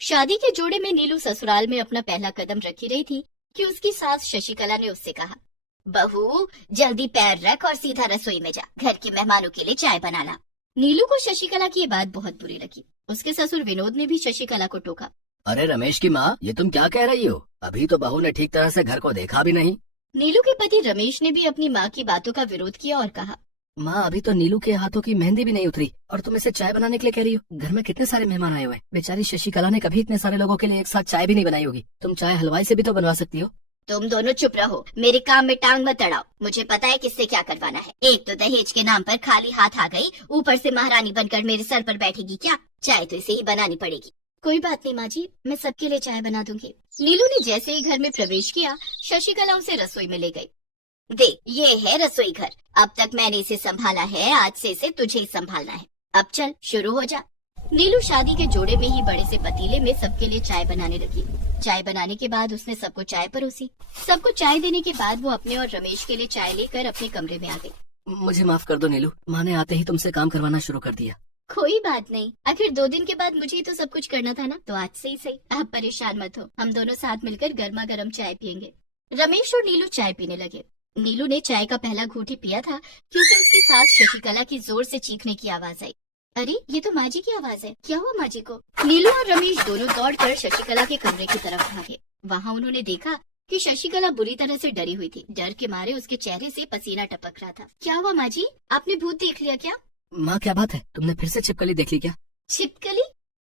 शादी के जोड़े में नीलू ससुराल में अपना पहला कदम रखी रही थी कि उसकी सास शशिकला ने उससे कहा, बहू जल्दी पैर रख और सीधा रसोई में जा, घर के मेहमानों के लिए चाय बना ला। नीलू को शशिकला की ये बात बहुत बुरी लगी। उसके ससुर विनोद ने भी शशिकला को टोका। अरे रमेश की माँ, ये तुम क्या कह रही हो? अभी तो बहू ने ठीक तरह से घर को देखा भी नहीं। नीलू के पति रमेश ने भी अपनी माँ की बातों का विरोध किया और कहा, माँ अभी तो नीलू के हाथों की मेहंदी भी नहीं उतरी और तुम इसे चाय बनाने के लिए कह रही हो? घर में कितने सारे मेहमान आए हुए हैं। बेचारी शशिकला ने कभी इतने सारे लोगों के लिए एक साथ चाय भी नहीं बनाई होगी। तुम चाय हलवाई से भी तो बनवा सकती हो। तुम दोनों चुप रहो, मेरे काम में टांग मत अड़ाओ। मुझे पता है किससे क्या करवाना है। एक तो दहेज के नाम पर खाली हाथ आ गई, ऊपर से महारानी बनकर मेरे सर पर बैठेगी क्या? चाय तो इसे ही बनानी पड़ेगी। कोई बात नहीं माँ जी, मैं सबके लिए चाय बना दूंगी। नीलू ने जैसे ही घर में प्रवेश किया, शशिकला उसे रसोई में ले गई। देख, ये है रसोई घर। अब तक मैंने इसे संभाला है, आज से इसे तुझे ही संभालना है। अब चल शुरू हो जा। नीलू शादी के जोड़े में ही बड़े से पतीले में सबके लिए चाय बनाने लगी। चाय बनाने के बाद उसने सबको चाय परोसी। सबको चाय देने के बाद वो अपने और रमेश के लिए चाय लेकर अपने कमरे में आ गई। मुझे माफ कर दो नीलू, माँ ने आते ही तुमसे काम करवाना शुरू कर दिया। कोई बात नहीं, आखिर 2 दिन के बाद मुझे ही तो सब कुछ करना था ना, तो आज से ही सही। आप परेशान मत हो, हम दोनों साथ मिलकर गर्मा गर्म चाय पियेंगे। रमेश और नीलू चाय पीने लगे। नीलू ने चाय का पहला घूंट ही पिया था कि उसे उसकी सास शशिकला की जोर से चीखने की आवाज आई। अरे ये तो माँ जी की आवाज है, क्या हुआ माँ जी को? नीलू और रमेश दोनों दौड़कर शशिकला के कमरे की तरफ भागे। वहाँ उन्होंने देखा कि शशिकला बुरी तरह से डरी हुई थी। डर के मारे उसके चेहरे से पसीना टपक रहा था। क्या हुआ माँ जी, आपने भूत देख लिया क्या? माँ क्या बात है, तुमने फिर से छिपकली देख ली क्या? छिपकली?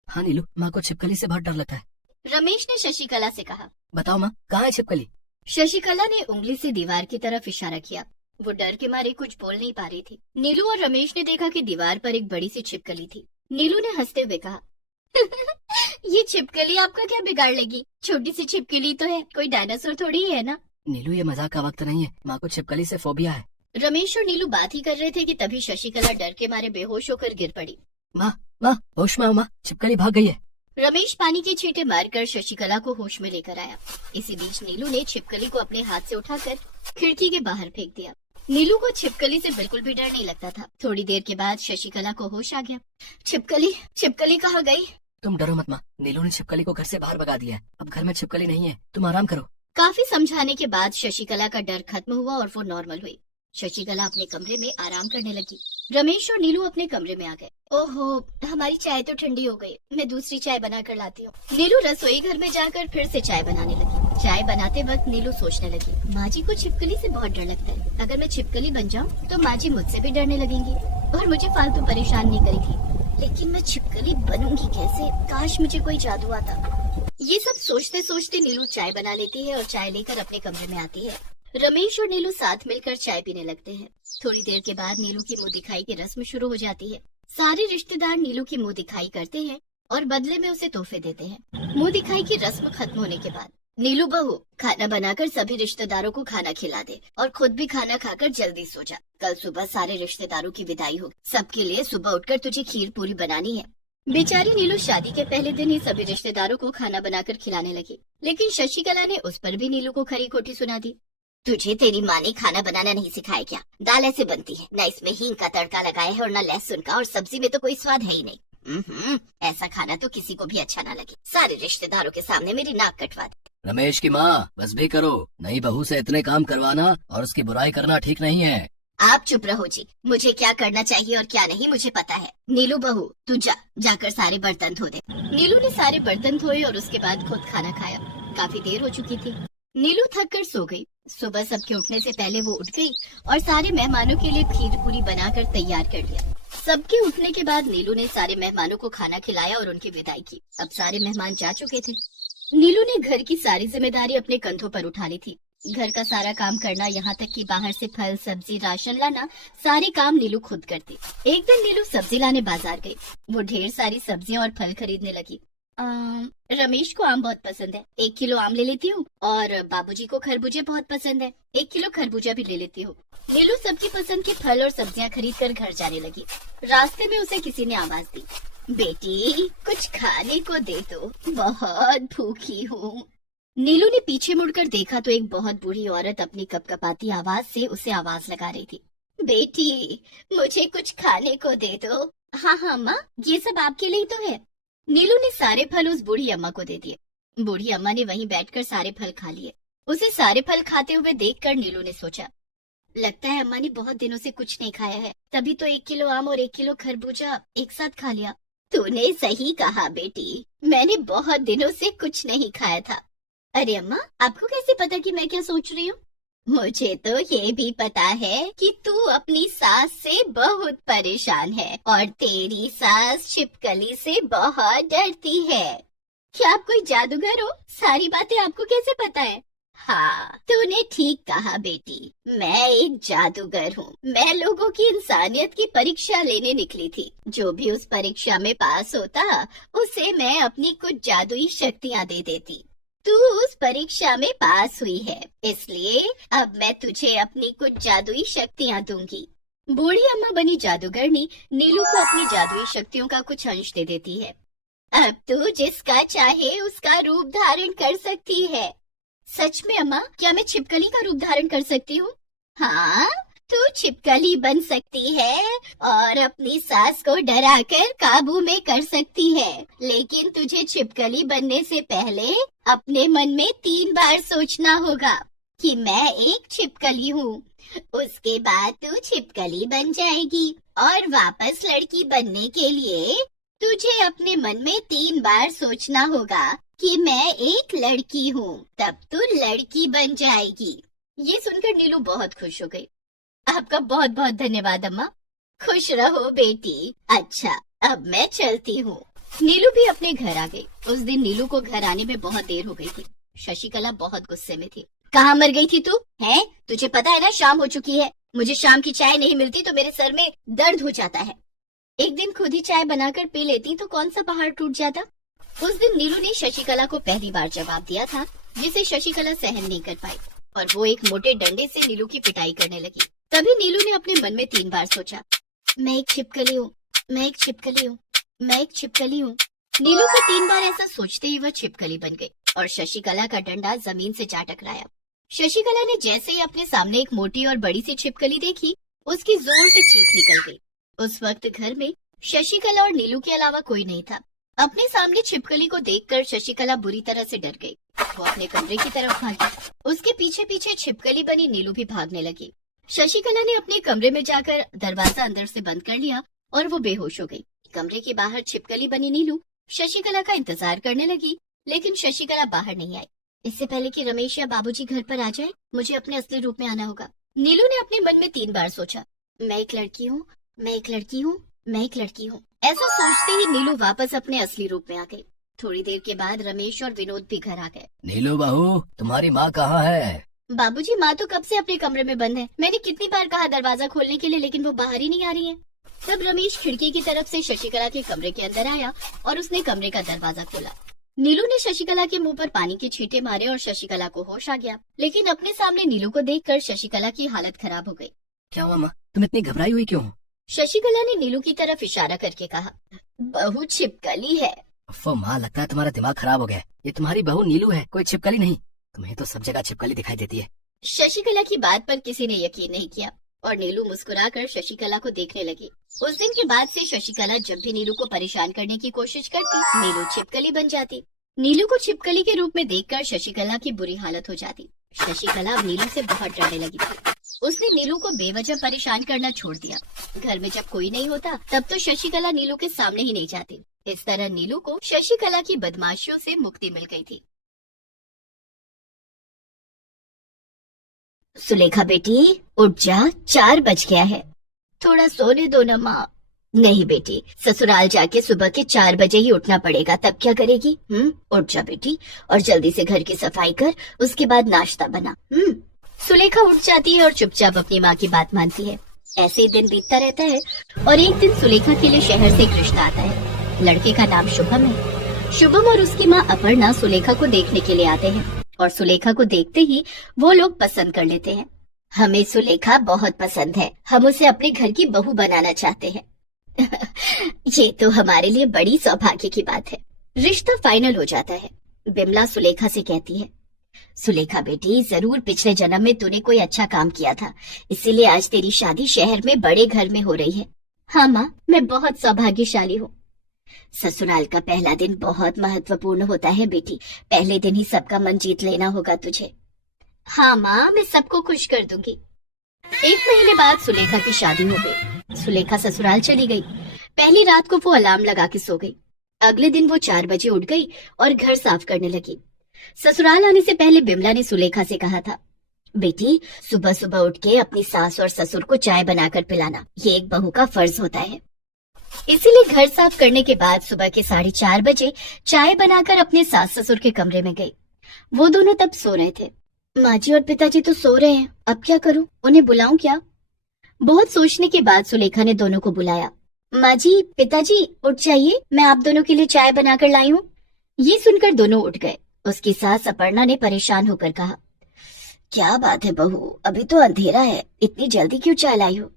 हाँ नीलू, माँ को छिपकली से बहुत डर लगता है। रमेश ने शशिकला से कहा। बताओ माँ, कहाँ है छिपकली? शशिकला ने उंगली से दीवार की तरफ इशारा किया। वो डर के मारे कुछ बोल नहीं पा रही थी। नीलू और रमेश ने देखा कि दीवार पर एक बड़ी सी छिपकली थी। नीलू ने हंसते हुए कहा, ये छिपकली आपका क्या बिगाड़ लेगी? छोटी सी छिपकली तो है, कोई डायनासोर थोड़ी है ना। नीलू ये मजाक का वक्त नहीं है, माँ को छिपकली से फोबिया है। रमेश और नीलू बात ही कर रहे थे कि तभी शशिकला डर के मारे बेहोश होकर गिर पड़ी। माँ माँ, होश में आओ माँ, छिपकली भाग गई है। रमेश पानी के छींटे मारकर शशिकला को होश में लेकर आया। इसी बीच नीलू ने छिपकली को अपने हाथ से उठाकर खिड़की के बाहर फेंक दिया। नीलू को छिपकली से बिल्कुल भी डर नहीं लगता था। थोड़ी देर के बाद शशिकला को होश आ गया। छिपकली छिपकली कहाँ गई? तुम डरो मत माँ, नीलू ने छिपकली को घर से बाहर भगा दिया है। अब घर में छिपकली नहीं है, तुम आराम करो। काफी समझाने के बाद शशिकला का डर खत्म हुआ और वो नॉर्मल हुई। शशिकला अपने कमरे में आराम करने लगी। रमेश और नीलू अपने कमरे में आ गए। ओहो, हमारी चाय तो ठंडी हो गई, मैं दूसरी चाय बना कर लाती हूँ। नीलू रसोई घर में जाकर फिर से चाय बनाने लगी। चाय बनाते वक्त नीलू सोचने लगी, माँ जी को छिपकली से बहुत डर लगता है। अगर मैं छिपकली बन जाऊँ तो माँ जी मुझसे भी डरने लगेंगी और मुझे फालतू परेशान नहीं करेगी। लेकिन मैं छिपकली बनूंगी कैसे? काश मुझे कोई जादू आता। ये सब सोचते सोचते नीलू चाय बना लेती है और चाय लेकर अपने कमरे में आती है। रमेश और नीलू साथ मिलकर चाय पीने लगते हैं। थोड़ी देर के बाद नीलू की मुंह दिखाई की रस्म शुरू हो जाती है। सारे रिश्तेदार नीलू की मुंह दिखाई करते हैं और बदले में उसे तोहफे देते हैं। मुंह दिखाई की रस्म खत्म होने के बाद नीलू बहू खाना बनाकर सभी रिश्तेदारों को खाना खिला दे और खुद भी खाना खाकर जल्दी सो जा। कल सुबह सारे रिश्तेदारों की विदाई होगी। सबके लिए सुबह उठकर तुझे खीर पूरी बनानी है। बेचारी नीलू शादी के पहले दिन ही सभी रिश्तेदारों को खाना बनाकर खिलाने लगी, लेकिन शशिकला ने उस पर भी नीलू को खरी खोटी सुना दी। तुझे तेरी माँ ने खाना बनाना नहीं सिखाया क्या? दाल ऐसे बनती है, न इसमें हींग का तड़का लगाया है और न लहसुन का, और सब्जी में तो कोई स्वाद है ही नहीं। ऐसा खाना तो किसी को भी अच्छा ना लगे। सारे रिश्तेदारों के सामने मेरी नाक कटवा दे। रमेश की माँ, बस भी करो। नई बहू से इतने काम करवाना और उसकी बुराई करना ठीक नहीं है। आप चुप रहो जी, मुझे क्या करना चाहिए और क्या नहीं मुझे पता है। नीलू बहू तू जाकर सारे बर्तन धो दे। नीलू ने सारे बर्तन धोए और उसके बाद खुद खाना खाया। काफी देर हो चुकी थी। नीलू थक कर सो गई। सुबह सबके उठने से पहले वो उठ गई और सारे मेहमानों के लिए खीर पूरी बनाकर तैयार कर लिया। सबके उठने के बाद नीलू ने सारे मेहमानों को खाना खिलाया और उनकी विदाई की। अब सारे मेहमान जा चुके थे। नीलू ने घर की सारी जिम्मेदारी अपने कंधों पर उठा ली थी। घर का सारा काम करना, यहाँ तक कि बाहर से फल सब्जी राशन लाना, सारे काम नीलू खुद करती। एक दिन नीलू सब्जी लाने बाजार गई। वो ढेर सारी सब्जियां और फल खरीदने लगी। रमेश को आम बहुत पसंद है, 1 किलो आम ले लेती हूँ, और बाबूजी को खरबूजे बहुत पसंद है, 1 किलो खरबूजा भी ले लेती हूँ। नीलू सबकी पसंद के फल और सब्जियां खरीद कर घर जाने लगी। रास्ते में उसे किसी ने आवाज दी, बेटी कुछ खाने को दे दो, बहुत भूखी हूँ। नीलू ने पीछे मुड़कर देखा तो एक बहुत बूढ़ी औरत अपनी कपकपाती आवाज से उसे आवाज लगा रही थी, बेटी मुझे कुछ खाने को दे दो। हाँ हाँ माँ, ये सब आपके लिए तो है। नीलू ने सारे फल उस बूढ़ी अम्मा को दे दिए। बूढ़ी अम्मा ने वहीं बैठकर सारे फल खा लिए। उसे सारे फल खाते हुए देखकर नीलू ने सोचा, लगता है अम्मा ने बहुत दिनों से कुछ नहीं खाया है, तभी तो 1 किलो आम और 1 किलो खरबूजा एक साथ खा लिया। तूने सही कहा बेटी, मैंने बहुत दिनों से कुछ नहीं खाया था। अरे अम्मा, आपको कैसे पता कि मैं क्या सोच रही हूँ? मुझे तो ये भी पता है कि तू अपनी सास से बहुत परेशान है और तेरी सास छिपकली से बहुत डरती है। क्या आप कोई जादूगर हो? सारी बातें आपको कैसे पता है? हाँ, तूने ठीक कहा बेटी, मैं एक जादूगर हूँ। मैं लोगों की इंसानियत की परीक्षा लेने निकली थी। जो भी उस परीक्षा में पास होता, उसे मैं अपनी कुछ जादुई शक्तियाँ दे देती। तू उस परीक्षा में पास हुई है, इसलिए अब मैं तुझे अपनी कुछ जादुई शक्तियाँ दूंगी। बूढ़ी अम्मा बनी जादूगरनी नीलू को अपनी जादुई शक्तियों का कुछ अंश दे देती है। अब तू जिसका चाहे उसका रूप धारण कर सकती है। सच में अम्मा, क्या मैं छिपकली का रूप धारण कर सकती हूँ? हाँ, तू छिपकली बन सकती है और अपनी सास को डराकर काबू में कर सकती है। लेकिन तुझे छिपकली बनने से पहले अपने मन में 3 बार सोचना होगा कि मैं एक छिपकली हूँ। उसके बाद तू छिपकली बन जाएगी और वापस लड़की बनने के लिए तुझे अपने मन में 3 बार सोचना होगा कि मैं एक लड़की हूँ, तब तू लड़की बन जाएगी। ये सुनकर नीलू बहुत खुश हो गई। आपका बहुत बहुत धन्यवाद अम्मा। खुश रहो बेटी। अच्छा, अब मैं चलती हूँ। नीलू भी अपने घर आ गई। उस दिन नीलू को घर आने में बहुत देर हो गई थी। शशिकला बहुत गुस्से में थी। कहाँ मर गई थी तू? हैं? तुझे पता है ना शाम हो चुकी है। मुझे शाम की चाय नहीं मिलती तो मेरे सर में दर्द हो जाता है। एक दिन खुद ही चाय बनाकर पी लेती तो कौन सा पहाड़ टूट जाता। उस दिन नीलू ने शशिकला को पहली बार जवाब दिया था, जिसे शशिकला सहन नहीं कर पाई और वो एक मोटे डंडे से नीलू की पिटाई करने लगी। तभी नीलू ने अपने मन में 3 बार सोचा, मैं एक छिपकली हूँ, मैं एक छिपकली हूँ, मैं एक छिपकली हूँ। नीलू को 3 बार ऐसा सोचते ही वह छिपकली बन गई और शशिकला का डंडा जमीन से जा टकराया। शशिकला ने जैसे ही अपने सामने एक मोटी और बड़ी सी छिपकली देखी, उसकी जोर से चीख निकल गई। उस वक्त घर में शशिकला और नीलू के अलावा कोई नहीं था। अपने सामने छिपकली को देखकर शशिकला बुरी तरह से डर गई। वो अपने कमरे की तरफ भागी। उसके पीछे पीछे छिपकली बनी नीलू भी भागने लगी। शशिकला ने अपने कमरे में जाकर दरवाजा अंदर से बंद कर लिया और वो बेहोश हो गई। कमरे के बाहर छिपकली बनी नीलू शशिकला का इंतजार करने लगी, लेकिन शशिकला बाहर नहीं आई। इससे पहले कि रमेश या बाबूजी घर पर आ जाए, मुझे अपने असली रूप में आना होगा। नीलू ने अपने मन में 3 बार सोचा, मैं एक लड़की हूँ, मैं एक लड़की हूँ, मैं एक लड़की हूँ। ऐसा सोचते ही नीलू वापस अपने असली रूप में आ गई। थोड़ी देर के बाद रमेश और विनोद भी घर आ गए। नीलू बहू, तुम्हारी माँ कहाँ है? बाबूजी, माँ तो कब से अपने कमरे में बंद है। मैंने कितनी बार कहा दरवाजा खोलने के लिए, लेकिन वो बाहर ही नहीं आ रही है। तब रमेश खिड़की की तरफ से शशिकला के कमरे के अंदर आया और उसने कमरे का दरवाजा खोला। नीलू ने शशिकला के मुंह पर पानी के छींटे मारे और शशिकला को होश आ गया, लेकिन अपने सामने नीलू को देखकर शशिकला की हालत खराब हो गई। क्या हुआ माँ, तुम इतनी घबराई हुई क्यों? शशिकला ने नीलू की तरफ इशारा करके कहा, बहू छिपकली है। माँ, लगता है तुम्हारा दिमाग खराब हो गया। ये तुम्हारी बहू नीलू है, कोई छिपकली नहीं। तुम्हें तो सब जगह छिपकली दिखाई देती है। शशिकला की बात पर किसी ने यकीन नहीं किया और नीलू मुस्कुराकर शशिकला को देखने लगी। उस दिन के बाद से शशिकला जब भी नीलू को परेशान करने की कोशिश करती, नीलू छिपकली बन जाती। नीलू को छिपकली के रूप में देखकर शशिकला की बुरी हालत हो जाती। शशिकला अब नीलू से बहुत डरने लगी थी। उसने नीलू को बेवजह परेशान करना छोड़ दिया। घर में जब कोई नहीं होता, तब तो शशिकला नीलू के सामने ही नहीं जाती। इस तरह नीलू को शशिकला की बदमाशियों से मुक्ति मिल गई थी। सुलेखा बेटी, उठ जा, 4 बज गया है। थोड़ा सोने दो ना माँ। नहीं बेटी, ससुराल जाके सुबह के 4 बजे ही उठना पड़ेगा, तब क्या करेगी? उठ जा बेटी और जल्दी से घर की सफाई कर, उसके बाद नाश्ता बना। सुलेखा उठ जाती है और चुपचाप अपनी माँ की बात मानती है। ऐसे ही दिन बीतता रहता है और एक दिन सुलेखा के लिए शहर से एक रिश्ता आता है। लड़के का नाम शुभम है। शुभम और उसकी माँ अपर्णा सुलेखा को देखने के लिए आते हैं और सुलेखा को देखते ही वो लोग पसंद कर लेते हैं। हमें सुलेखा बहुत पसंद है, हम उसे अपने घर की बहू बनाना चाहते हैं। ये तो हमारे लिए बड़ी सौभाग्य की बात है। रिश्ता फाइनल हो जाता है। बिमला सुलेखा से कहती है, सुलेखा बेटी, जरूर पिछले जन्म में तूने कोई अच्छा काम किया था, इसीलिए आज तेरी शादी शहर में बड़े घर में हो रही है। हाँ माँ, मैं बहुत सौभाग्यशाली हूँ। ससुराल का पहला दिन बहुत महत्वपूर्ण होता है बेटी। पहले दिन ही सबका मन जीत लेना होगा तुझे। हाँ माँ, मैं सबको खुश कर दूंगी। 1 महीने बाद सुलेखा की शादी हो गई। सुलेखा ससुराल चली गई। पहली रात को वो अलार्म लगा के सो गई। अगले दिन वो 4 बजे उठ गई और घर साफ करने लगी। ससुराल आने से पहले बिमला ने सुलेखा से कहा था, बेटी सुबह सुबह उठ के अपनी सास और ससुर को चाय बनाकर पिलाना, ये एक बहू का फर्ज होता है। इसीलिए घर साफ करने के बाद सुबह के 4:30 बजे चाय बनाकर अपने सास ससुर के कमरे में गई। वो दोनों तब सो रहे थे। माँ जी और पिताजी तो सो रहे हैं, अब क्या करूं? उन्हें बुलाऊं क्या? बहुत सोचने के बाद सुलेखा ने दोनों को बुलाया। माँ जी, पिताजी उठ जाइए, मैं आप दोनों के लिए चाय बनाकर लाई हूँ। ये सुनकर दोनों उठ गए। उसकी सास अपर्णा ने परेशान होकर कहा, क्या बात है बहू, अभी तो अंधेरा है, इतनी जल्दी क्यों चाय लाई हो?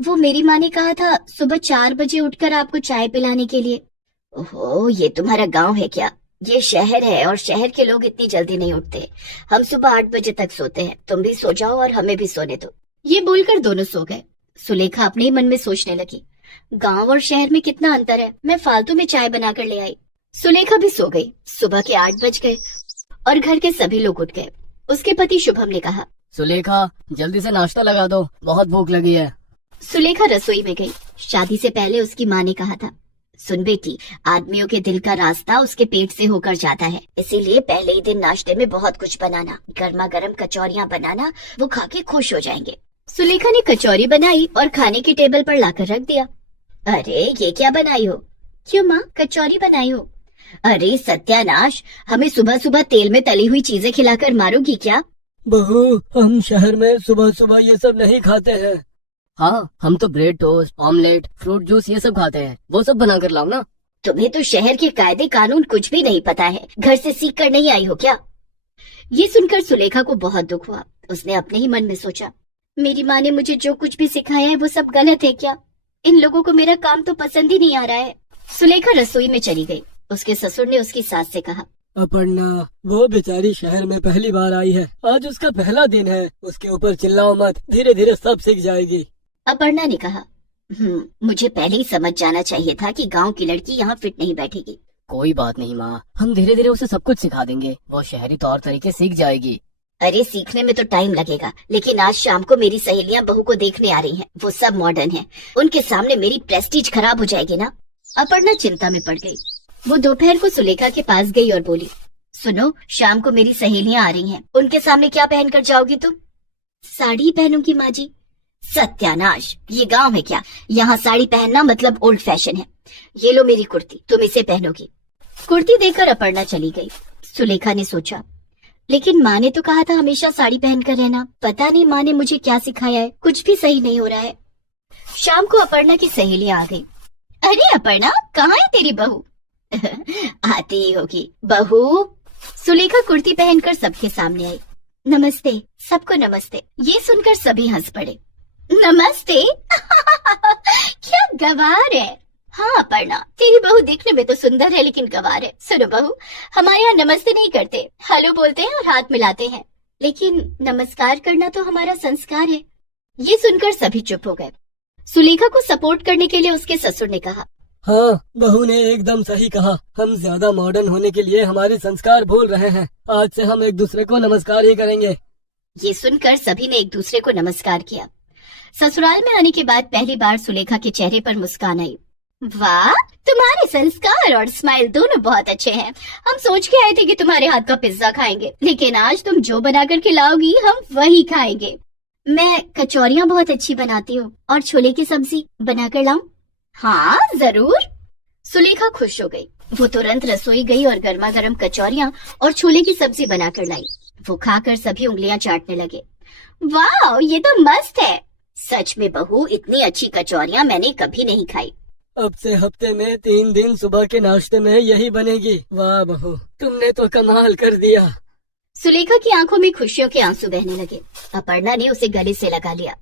वो मेरी माँ ने कहा था सुबह 4 बजे उठकर आपको चाय पिलाने के लिए। ओहो, ये तुम्हारा गांव है क्या? ये शहर है और शहर के लोग इतनी जल्दी नहीं उठते। हम सुबह 8 बजे तक सोते हैं। तुम भी सो जाओ और हमें भी सोने दो। ये बोलकर दोनों सो गए। सुलेखा अपने ही मन में सोचने लगी, गांव और शहर में कितना अंतर है, मैं फालतू में चाय बनाकर ले आई। सुलेखा भी सो गई। सुबह के 8 बज गए और घर के सभी लोग उठ गए। उसके पति शुभम ने कहा, सुलेखा जल्दी से नाश्ता लगा दो, बहुत भूख लगी है। सुलेखा रसोई में गई। शादी से पहले उसकी माँ ने कहा था, सुन बेटी, आदमियों के दिल का रास्ता उसके पेट से होकर जाता है, इसीलिए पहले ही दिन नाश्ते में बहुत कुछ बनाना, गर्मा गर्म कचौरियाँ बनाना, वो खा के खुश हो जाएंगे। सुलेखा ने कचौरी बनाई और खाने की टेबल पर लाकर रख दिया। अरे ये क्या बनाई हो? क्यों माँ, कचौरी बनाई हो? अरे सत्यानाश, हमें सुबह सुबह तेल में तली हुई चीजें खिलाकर मारोगी क्या? बहू, हम शहर में सुबह सुबह ये सब नहीं खाते हैं। हाँ, हम तो bread toast, omelette, fruit juice ये सब खाते हैं, वो सब बना कर लाओ ना। तुम्हें तो शहर के कायदे कानून कुछ भी नहीं पता है, घर से सीख कर नहीं आई हो क्या? ये सुनकर सुलेखा को बहुत दुख हुआ। उसने अपने ही मन में सोचा, मेरी माँ ने मुझे जो कुछ भी सिखाया है वो सब गलत है क्या? इन लोगों को मेरा काम तो पसंद ही नहीं आ रहा है। सुलेखा रसोई में चली गई। उसके ससुर ने उसकी सास से कहा, अपर्णा, वो बेचारी शहर में पहली बार आई है, आज उसका पहला दिन है, उसके ऊपर चिल्लाओ मत, धीरे धीरे सब सीख जाएगी। अपर्णा ने कहा, मुझे पहले ही समझ जाना चाहिए था कि गांव की लड़की यहाँ फिट नहीं बैठेगी। कोई बात नहीं माँ, हम धीरे धीरे उसे सब कुछ सिखा देंगे, वो शहरी तौर तरीके सीख जाएगी। अरे सीखने में तो टाइम लगेगा, लेकिन आज शाम को मेरी सहेलियां बहू को देखने आ रही हैं। वो सब मॉडर्न हैं, उनके सामने मेरी प्रेस्टीज खराब हो जाएगी ना। अपर्णा चिंता में पड़ गई। वो दोपहर को सुलेखा के पास गई और बोली, सुनो, शाम को मेरी सहेलियां आ रही हैं, उनके सामने क्या पहन कर जाओगी तुम? साड़ी पहनूंगी माँ जी। सत्यानाश, ये गांव है क्या? यहाँ साड़ी पहनना मतलब ओल्ड फैशन है। ये लो मेरी कुर्ती, तुम इसे पहनोगी। कुर्ती देकर अपर्णा चली गई। सुलेखा ने सोचा, लेकिन माँ ने तो कहा था हमेशा साड़ी पहनकर रहना। पता नहीं माँ ने मुझे क्या सिखाया है, कुछ भी सही नहीं हो रहा है। शाम को अपर्णा की सहेलियां आ गई। अरे अपर्णा, कहाँ है तेरी बहू? आती ही होगी। बहू? सुलेखा कुर्ती पहनकर सबके सामने आई। नमस्ते, सबको नमस्ते। ये सुनकर सभी हंस पड़े। नमस्ते? क्या गवार है। हाँ अपर्णा, तेरी बहू दिखने में तो सुंदर है लेकिन गवार है। सुनो बहू, हमारे यहाँ नमस्ते नहीं करते, हेलो बोलते हैं और हाथ मिलाते हैं, लेकिन नमस्कार करना तो हमारा संस्कार है। ये सुनकर सभी चुप हो गए। सुलेखा को सपोर्ट करने के लिए उसके ससुर ने कहा, हाँ, बहू ने एकदम सही कहा, हम ज्यादा मॉडर्न होने के लिए हमारे संस्कार भूल रहे हैं। आज से हम एक दूसरे को नमस्कार ही करेंगे। ये सुनकर सभी ने एक दूसरे को नमस्कार किया। ससुराल में आने के बाद पहली बार सुलेखा के चेहरे पर मुस्कान आई। वाह, तुम्हारे संस्कार और स्माइल दोनों बहुत अच्छे हैं। हम सोच के आए थे कि तुम्हारे हाथ का पिज्जा खाएंगे, लेकिन आज तुम जो बनाकर खिलाओगी हम वही खाएंगे। मैं कचौरियाँ बहुत अच्छी बनाती हूँ और छोले की सब्जी बनाकर लाऊं? हाँ जरूर। सुलेखा खुश हो गई। वो तुरंत रसोई गई और गर्मा गर्म कचौरियाँ और छोले की सब्जी बनाकर लाई। वो खाकर सभी उंगलियां चाटने लगे। वाह, ये तो मस्त है। सच में बहू, इतनी अच्छी कचौरियाँ मैंने कभी नहीं खाई। अब से हफ्ते में 3 दिन सुबह के नाश्ते में यही बनेगी। वाह बहू, तुमने तो कमाल कर दिया। सुलेखा की आंखों में खुशियों के आंसू बहने लगे। अपर्णा ने उसे गले से लगा लिया।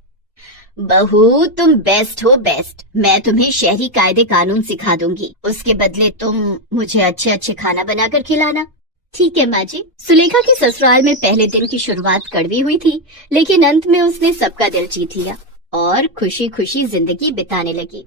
बहू, तुम बेस्ट हो, बेस्ट। मैं तुम्हें शहरी कायदे कानून सिखा दूंगी, उसके बदले तुम मुझे अच्छे अच्छे खाना बनाकर खिलाना। ठीक है माँ जी। सुलेखा के ससुराल में पहले दिन की शुरुआत कड़वी हुई थी, लेकिन अंत में उसने सबका दिल जीत लिया और खुशी खुशी जिंदगी बिताने लगी।